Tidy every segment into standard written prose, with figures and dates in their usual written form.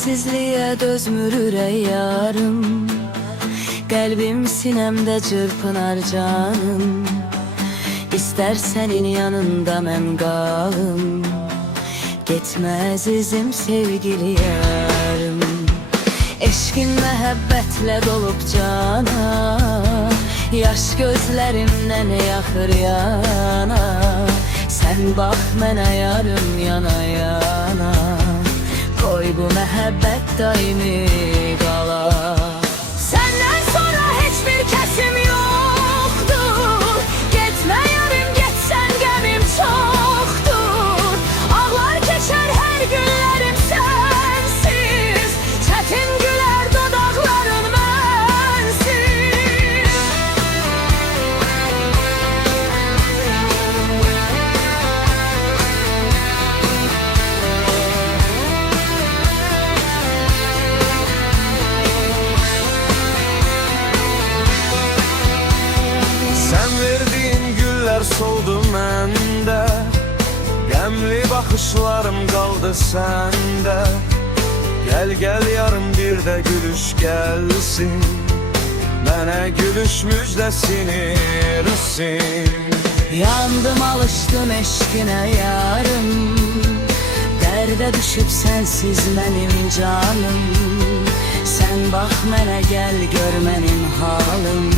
Sensizliğe dözmür ürək yarım, qəlbim sinəmdə çırpınar canım. İstər sənin yanında mən qalım, getməz izim sevgili yarım. Eşqin məhəbbətlə dolub cana, yaş gözlərimdən yaxır yana. Sən bax mənə yarım yana yana, qoy bu məhəbbət daimi qala. Səndən sonra heç bir kəsim yoxdur, getmə yarım getsən qəmim çoxdur. Ağlar keçər hər günlərim sənsiz, çətin gülər dodaqların mənsiz. Sən verdiyin güllər soldu məndə, qəmli baxışlarım qaldı səndə. Gəl gəl yarım bir də gülüş gəlsin, mənə gülüş müjdəsini versin. Yandım alışdım eşqinə yarım, dərdə düşüb sənsiz mənim canım. Sən bax mənə gəl gör mənim halım,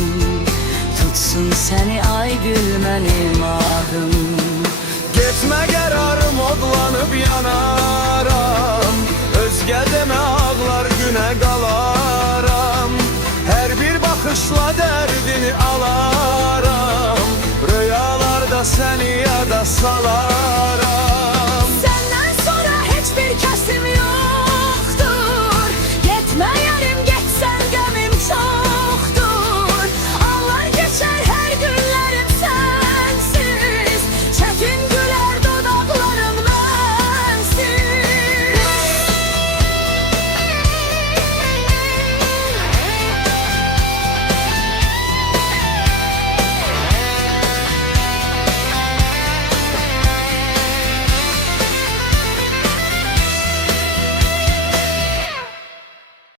tutsun səni ay gül mənim ahım. Getmə qərarım odlanıb yanaram, özgə demə ağlar günə qalaram. Hər bir baxışla dərdini alaram, rüyalarda səni yada salaram.